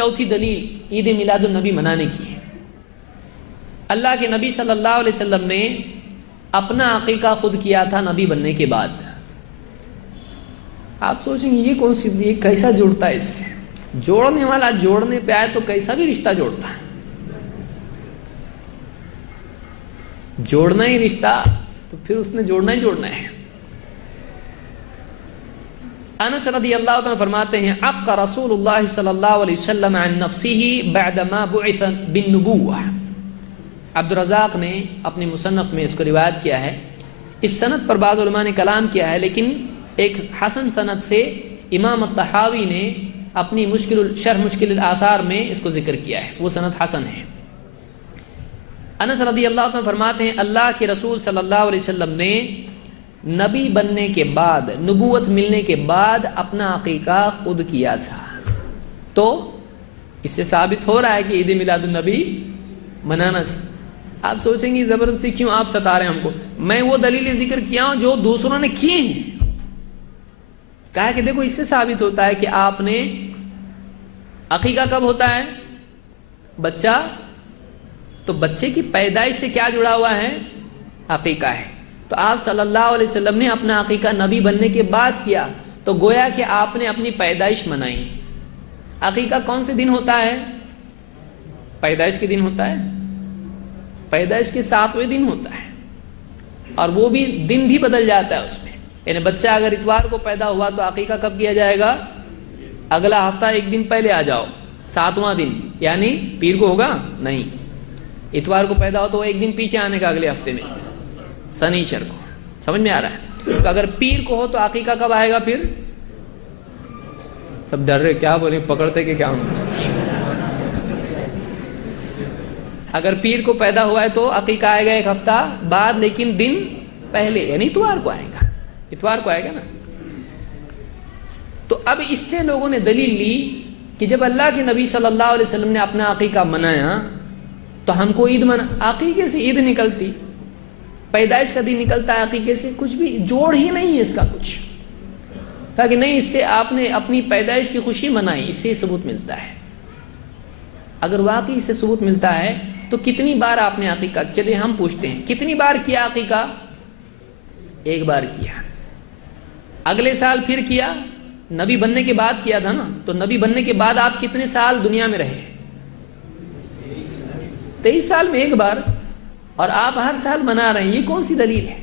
چوتھی دلیل عید میلاد النبی منانے کی ہے۔ اللہ کے نبی صلی اللہ علیہ وسلم نے اپنا عقیقہ خود کیا تھا نبی بننے کے بعد۔ آپ سوچیں گے یہ کون سی، یہ کیسا جوڑتا ہے اس سے؟ جوڑنے والا جوڑنے پہ آئے تو کیسا بھی رشتہ جوڑتا ہے، جوڑنا ہی رشتہ تو پھر اس نے جوڑنا ہی جوڑنا ہے۔ انس رضی اللہ عنہ فرماتے ہیں عق رسول اللہ صلی اللہ علیہ وسلم عن نفسه بعدما بعث بالنبوہ۔ عبد الرزاق نے اپنی مصنف میں اس کو روایت کیا ہے، اس سند پر بعض علماء نے کلام کیا ہے، لیکن ایک حسن سند سے امام الطحاوی نے اپنی شرح مشکل الاثار میں اس کو ذکر کیا ہے، وہ سند حسن ہے۔ انس رضی اللہ عنہ فرماتے ہیں اللہ کے رسول صلی اللہ علیہ وسلم نے نبی بننے کے بعد، نبوت ملنے کے بعد اپنا عقیقہ خود کیا تھا۔ تو اس سے ثابت ہو رہا ہے کہ عید میلاد النبی منانا چاہیے۔ آپ سوچیں گے زبردستی کیوں آپ ستا رہے ہیں ہم کو؟ میں وہ دلیلیں ذکر کیا ہوں جو دوسروں نے کی ہیں۔ کہا کہ دیکھو اس سے ثابت ہوتا ہے کہ آپ نے، عقیقہ کب ہوتا ہے؟ بچہ، تو بچے کی پیدائش سے کیا جڑا ہوا ہے؟ عقیقہ ہے۔ تو آپ صلی اللہ علیہ وسلم نے اپنا عقیقہ نبی بننے کے بعد کیا، تو گویا کہ آپ نے اپنی پیدائش منائی۔ عقیقہ کون سے دن ہوتا ہے؟ پیدائش کے دن ہوتا ہے، پیدائش کے 7ویں دن ہوتا ہے، اور وہ بھی دن بھی بدل جاتا ہے اس میں۔ یعنی بچہ اگر اتوار کو پیدا ہوا تو عقیقہ کب کیا جائے گا؟ اگلا ہفتہ ایک دن پہلے آ جاؤ، 7واں دن، یعنی پیر کو ہوگا نہیں، اتوار کو پیدا ہو تو وہ ایک دن پیچھے آنے کا اگلے ہفتے میں، سنیچر کو۔ سمجھ میں آ رہا ہے؟ تو اگر پیر کو ہو تو عقیقہ کب آئے گا پھر؟ سب ڈر رہے کیا بولے، پکڑتے کہ کیا ہوں؟ اگر پیر کو پیدا ہوا ہے تو عقیقہ آئے گا ایک ہفتہ بعد، لیکن دن پہلے، یعنی اتوار کو آئے گا، اتوار کو آئے گا نا۔ تو اب اس سے لوگوں نے دلیل لی کہ جب اللہ کے نبی صلی اللہ علیہ وسلم نے اپنا عقیقہ منایا تو ہم کو عید عقیقے سے عید نکلتی، پیدائش کا دن نکلتا ہے عقیقے سے، کچھ بھی جوڑ ہی نہیں ہے اس کا کچھ۔ کہا کہ نہیں، اس سے آپ نے اپنی پیدائش کی خوشی منائی، اس سے ثبوت ملتا ہے۔ اگر واقعی اس سے ثبوت ملتا ہے تو کتنی بار آپ نے عقیقہ، چلے ہم پوچھتے ہیں کتنی بار کیا عقیقہ؟ ایک بار کیا، اگلے سال پھر کیا، نبی بننے کے بعد کیا تھا نا، تو نبی بننے کے بعد آپ کتنے سال دنیا میں رہے؟ 23 سال میں ایک بار، اور آپ ہر سال منا رہے ہیں، یہ کون سی دلیل ہے؟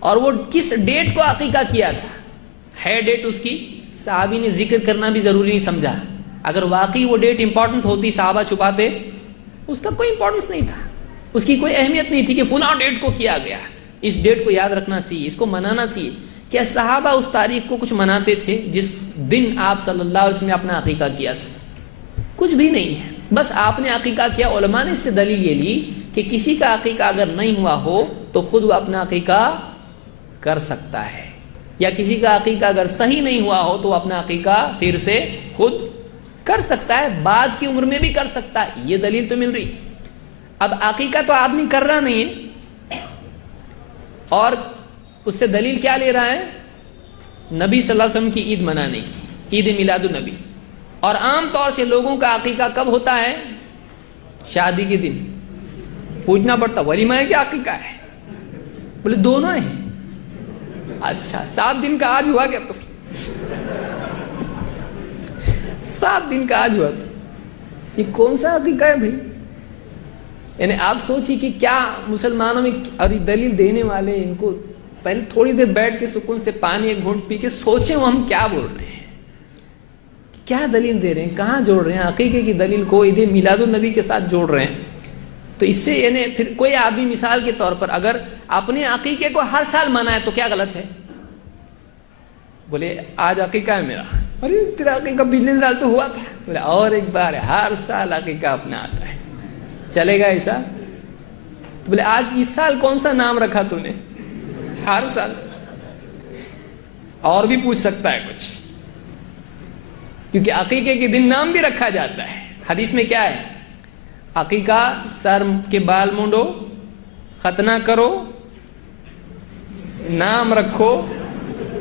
اور وہ کس ڈیٹ کو عقیقہ کیا تھا؟ ہے ڈیٹ اس کی، صحابی نے ذکر کرنا بھی ضروری نہیں سمجھا۔ اگر واقعی وہ ڈیٹ امپورٹنٹ ہوتی صحابہ چھپاتے، اس کا کوئی امپورٹنس نہیں تھا، اس کی کوئی اہمیت نہیں تھی کہ فلاں ڈیٹ کو کیا گیا، اس ڈیٹ کو یاد رکھنا چاہیے، اس کو منانا چاہیے۔ کیا صحابہ اس تاریخ کو کچھ مناتے تھے جس دن آپ صلی اللہ علیہ وسلم نے اپنا عقیقہ کیا تھا؟ کچھ بھی نہیں ہے، بس آپ نے عقیقہ کیا۔ علماء نے اس سے دلیل یہ لی کہ کسی کا عقیقہ اگر نہیں ہوا ہو تو خود وہ اپنا عقیقہ کر سکتا ہے، یا کسی کا عقیقہ اگر صحیح نہیں ہوا ہو تو وہ اپنا عقیقہ پھر سے خود کر سکتا ہے، بعد کی عمر میں بھی کر سکتا ہے۔ یہ دلیل تو مل رہی۔ اب عقیقہ تو آدمی کر رہا نہیں ہے، اور اس سے دلیل کیا لے رہا ہے؟ نبی صلی اللہ علیہ وسلم کی عید منانے کی، عید میلاد النبی۔ اور عام طور سے لوگوں کا عقیقہ کب ہوتا ہے؟ شادی کے دن۔ پوچھنا پڑتا ولیمہ ہے کیا عقیقہ ہے؟ بولے دونوں ہیں۔ اچھا 7 دن کا آج ہوا کیا؟ تو 7 دن کا آج ہوا تو یہ کون سا عقیقہ ہے بھائی؟ یعنی آپ سوچیے کہ کیا مسلمانوں میں، اور یہ دلیل دینے والے ان کو پہلے تھوڑی دیر بیٹھ کے سکون سے پانی ایک گھونٹ پی کے سوچیں وہ ہم کیا بول رہے ہیں، کیا دلیل دے رہے ہیں، کہاں جوڑ رہے ہیں؟ عقیقے کی دلیل کو عید میلاد النبی کے ساتھ جوڑ رہے ہیں۔ تو اس سے یعنی پھر کوئی آدمی مثال کے طور پر اگر اپنے عقیقے کو ہر سال منائے تو کیا غلط ہے؟ بولے آج عقیقہ ہے میرا، ارے تیرا عقیقہ پچھلے سال تو ہوا تھا، بولے اور ایک بار ہے، ہر سال عقیقہ اپنا آتا ہے، چلے گا ایسا؟ تو بولے آج اس سال کون سا نام رکھا تو نے؟ ہر سال اور بھی پوچھ سکتا ہے کچھ، کیونکہ عقیقے کے دن نام بھی رکھا جاتا ہے۔ حدیث میں کیا ہے؟ عقیقہ سر کے بال مونڈو، ختنہ کرو، نام رکھو،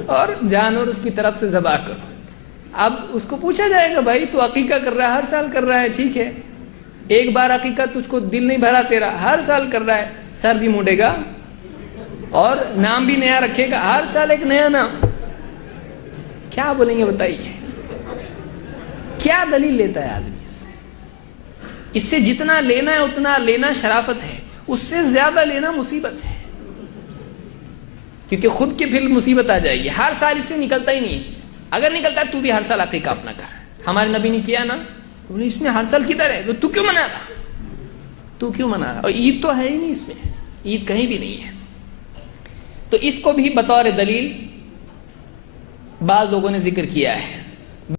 اور جانور اس کی طرف سے ذبح کرو۔ اب اس کو پوچھا جائے گا بھائی تو عقیقہ کر رہا ہے، ہر سال کر رہا ہے، ٹھیک ہے، ایک بار عقیقہ تجھ کو دل نہیں بھرا تیرا، ہر سال کر رہا ہے، سر بھی موڑے گا اور نام بھی نیا رکھے گا، ہر سال ایک نیا نام، کیا بولیں گے بتائیے؟ کیا دلیل لیتا ہے آدمی اس سے جتنا لینا ہے اتنا لینا شرافت ہے، اس سے زیادہ لینا مصیبت ہے، کیونکہ خود کے پھر مصیبت آ جائے گی، ہر سال اس سے نکلتا ہی نہیں ہے، اگر نکلتا ہے تو بھی ہر سال عقیقہ اپنا کر، ہمارے نبی نے کیا نا، تو بولے اس میں ہر سال کدھر ہے، تو کیوں منا رہا، تو کیوں منا رہا، اور عید تو ہے ہی نہیں اس میں، عید کہیں بھی نہیں ہے۔ تو اس کو بھی بطور دلیل بعض لوگوں نے ذکر کیا ہے۔